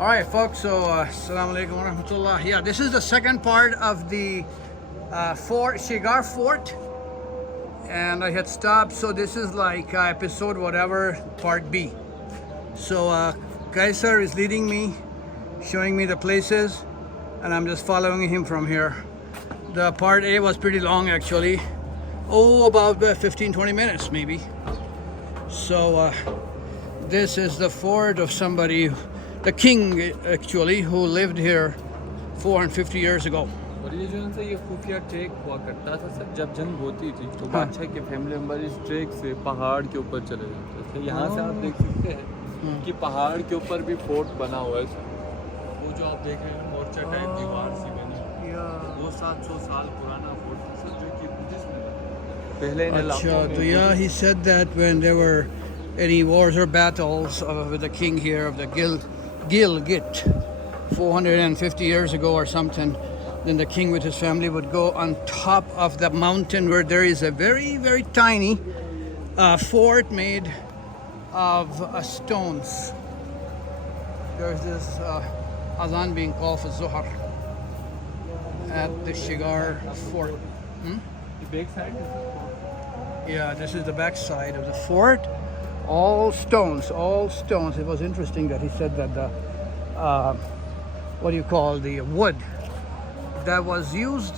All right, folks. So, assalamu alaikum wa rahmatullah. Yeah, this is the second part of the Fort Shigar Fort, and I had stopped. So this is like episode whatever, part B. So Kaisar is leading me, showing me the places, and I'm just following him from here. The part A was pretty long actually. Oh, about 15-20 minutes maybe. So this is the fort of somebody, the king actually, who lived here 450 years ago. और ये जो है ना ये खुफिया track हुआ करता था सर, जब जंग होती थी तो बादशाह के फैमिली मेंबर इस ट्रैक से पहाड़ के ऊपर चले जाते थे। यहाँ से आप देख सकते हैं कि पहाड़ के ऊपर भी फोर्ट बना हुआ है सर। वो जो आप देख रहे हैं मोर्चा टाइप दीवार सी बनी, वो 700 साल पुराना फोर्ट था सर, जो कि जिसमें पहले इन इलाकों में। So yeah, he said that when there were any wars or battles with the king here of the Gilgit 450 years ago or something, then the king with his family would go on top of the mountain where there is a very, very tiny fort made of stones. There's this azan being called for Zuhar at the Shigar fort. The back side is Yeah, this is the back side of the fort. All stones, all stones. It was interesting that he said that the, what do you call, the wood that was used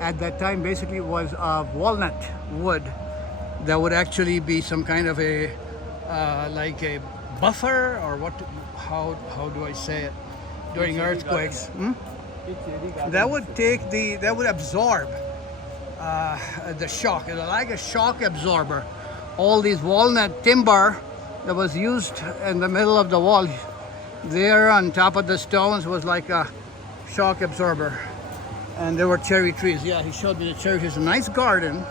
at that time basically was walnut wood that would actually be some kind of a like a buffer or what, how do I say it, during earthquakes. That would absorb the shock. It's like a shock absorber. All these walnut timber that was used in the middle of the wall there on top of the stones was like a shock absorber. And there were cherry trees. Yeah, he showed me the cherry trees. A nice garden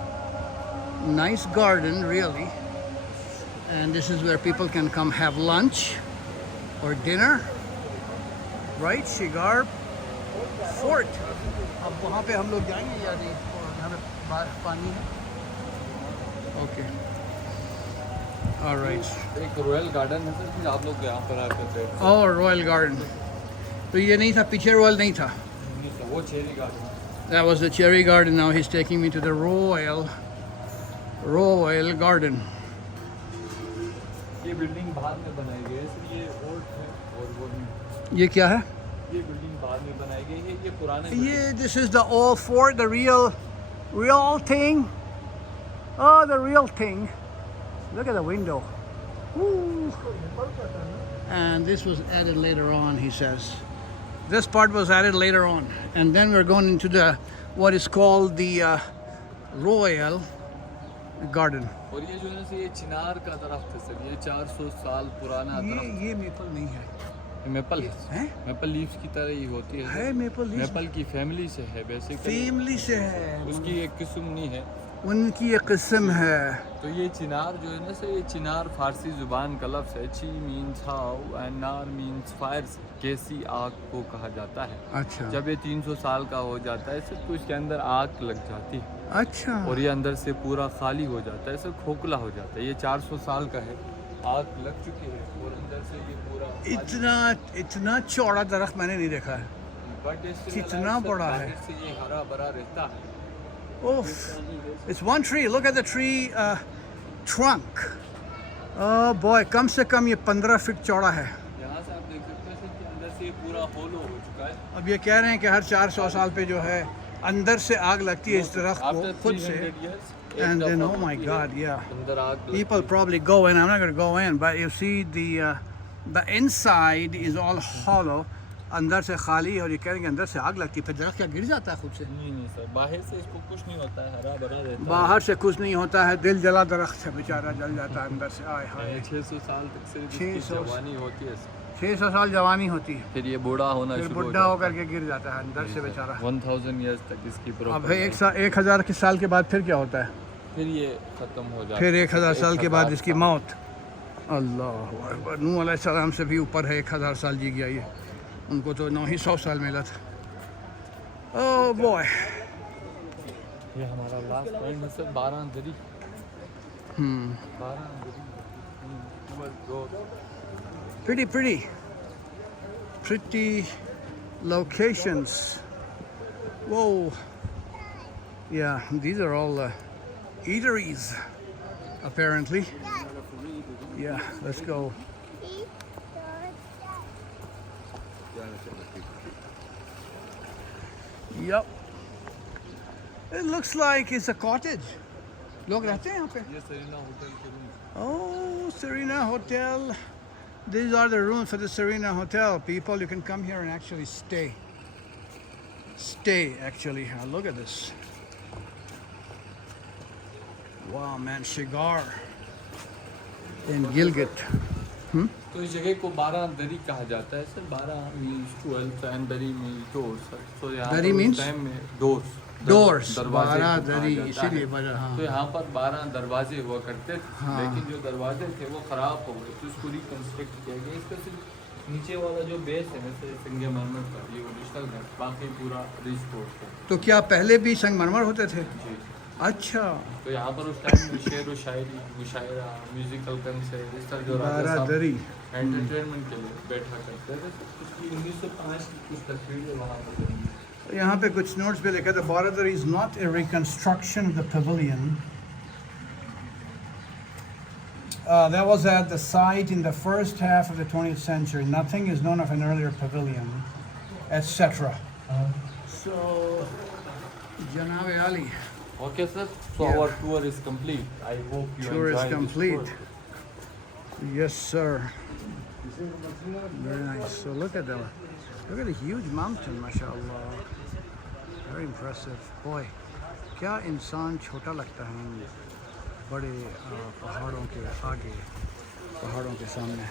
really. And this is where people can come have lunch or dinner, right? Shigar Fort. अब वहाँ पे हम लोग जाएंगे या नहीं? और यहाँ पे पानी है? Okay. All right. एक रॉयल गार्डन है सर, फिर आप लोग यहाँ पर आते थे। Oh, Royal Garden. तो ये नहीं था, पीछे रॉयल नहीं था। वो cherry garden. That was the cherry garden. Now he's taking me to the Royal Garden. ये बिल्डिंग बाद में बनाई गई है सर, ये ओल्ड है और वो ये क्या है? ये बिल्डिंग बाद में बनाई गई है, ये पुराने Yeah, this is the old fort, the real thing. Oh, the real thing. Look at the window. Woo. And this was added later on, he says. This part was added later on. And then we're going into the what is called the Royal Garden. और ये जो है ना ये चिनार का दरख्त है sir, ये 400 साल पुराना दरख्त। ये मेपल नहीं है। मेपल है? मेपल लीव्स की तरह ही होती है। है मेपल लीव्स? मेपल की फैमिली से है बेसिकली। फैमिली से है। उसकी एक किस्म नहीं है। उनकी एक किस्म है। तो ये चिनार जो है ना सर, ये चिनार फारसी जुबान का लफ्ज़ है। ची मीन्स हाउ एंड नार मीन्स फायर, कैसी आग को कहा जाता है। अच्छा। जब ये 300 साल का हो जाता है सर तो इसके अंदर आग लग जाती है। अच्छा। और ये अंदर से पूरा खाली हो जाता है सर, खोखला हो जाता है। ये 400 साल का है, आग लग चुकी है और अंदर से ये पूरा इतना चौड़ा दरख्त मैंने नहीं देखा है। कितना बड़ा है। से ये हरा भरा रहता है। Oh, it's one tree. Look at the tree trunk. Oh boy, कम से कम ये 15 फीट चौड़ा है। यहाँ से आप देख सकते हैं कि अंदर से ये पूरा होलो हो चुका है। अब ये कह रहे हैं कि हर 400 साल पे जो है अंदर से आग लगती है इस दरख्त को खुद से। And then oh my God, yeah. अंदर आग People probably go in. I'm not going to go in, but you see the inside is all hollow. अंदर से खाली और ये कह रहे हैं कि अंदर से आग लगती है, फिर दरख्त क्या गिर जाता है खुद से? नहीं सर, बाहर से इसको कुछ नहीं होता है, हरा भरा रहता है। बाहर से कुछ नहीं होता है, दिल जला दरख्त है, बेचारा जल जाता है अंदर से। आए हाय। 600 साल तक से इसकी जवानी होती है। 600 साल जवानी होती है, फिर ये बूढ़ा होना फिर शुरू बुढ़ा होकर के गिर जाता है अंदर से बेचारा। 1000 ईयर्स तक इसकी अब 1000 के साल के बाद फिर क्या होता है? फिर ये खत्म हो जाता है। फिर 1000 साल के बाद इसकी मौत। अल्लाह अकबर। नूह अलैहिस्सलाम से भी ऊपर है, 1000 साल जी गया ये। उनको तो 900 साल मिला था। Oh boy. ये हमारा लास्ट पॉइंट है सर, 12 दरी। 12 दरी। Pretty. pretty locations. Whoa. Yeah, these are all eateries, apparently. Yeah, let's go. Yep. It looks like it's a cottage. लोग रहते हैं यहाँ पे? ये सेरेना होटल के room. Oh, Serena Hotel. These are the rooms for the Serena Hotel. People, you can come here and actually stay. Stay, actually. Look at this. Wow, man, Shigar in Gilgit. तो इस जगह को 12 दरी कहा जाता है sir. 12 means 12 and दरी means doors sir. तो यहाँ दरी पर means? टाइम में डोर्स Doors. दरवाजे 12 को कहा दरी, जाता इसीलिए है। 12, हाँ। तो यहाँ पर 12 दरवाजे हुआ करते थे, हाँ। लेकिन जो दरवाजे थे वो खराब हो गए, तो इसको रिकंस्ट्रक्ट किया गया। इसका सिर्फ नीचे वाला जो बेस है वैसे संगमरमर का, ये ओरिजिनल है, बाकी पूरा रिस्टोर है। तो क्या पहले भी संगमरमर होते थे? जी। अच्छा। तो यहाँ पर उस टाइम में शेर व शायरी, मुशायरा, म्यूजिकल कंसर्ट, इस तरह जो राजा 12 साहब दरी। एंटरटेनमेंट के लिए बैठा करते थे। कुछ 1905 की कुछ तस्वीरें वहाँ पर यहाँ पे कुछ notes पे लिखा था, Baradari is not a reconstruction of the pavilion. That was at the site in the first half of the 20th century. Nothing is known of an earlier pavilion, etc. So, Janabe Ali. Okay, sir. So Yeah. our tour is complete. I hope you Tour is enjoyed complete. this tour. Yes, sir. Very nice. So look at the huge mountain, mashallah. Very impressive. Boy, क्या इंसान छोटा लगता है इन बड़े पहाड़ों के आगे, पहाड़ों के सामने.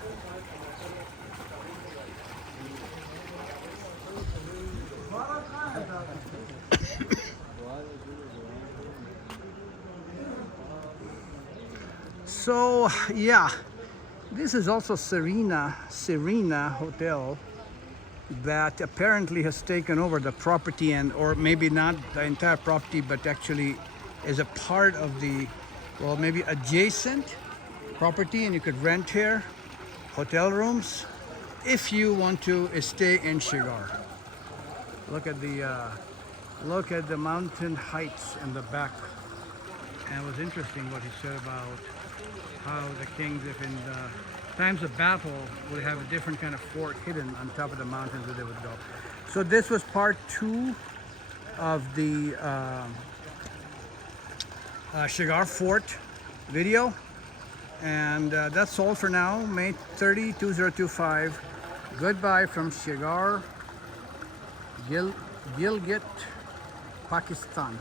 So yeah, this is also Serena Hotel that apparently has taken over the property, and or maybe not the entire property, but actually is a part of the, well, maybe adjacent property, and you could rent here hotel rooms if you want to stay in Shigar. Look at the mountain heights in the back. And it was interesting what he said about how the kings, if in the times of battle, would have a different kind of fort hidden on top of the mountains where they would go. So this was part 2 of the Shigar Fort video. And that's all for now. May 30, 2025. Goodbye from Shigar, Gilgit, Pakistan.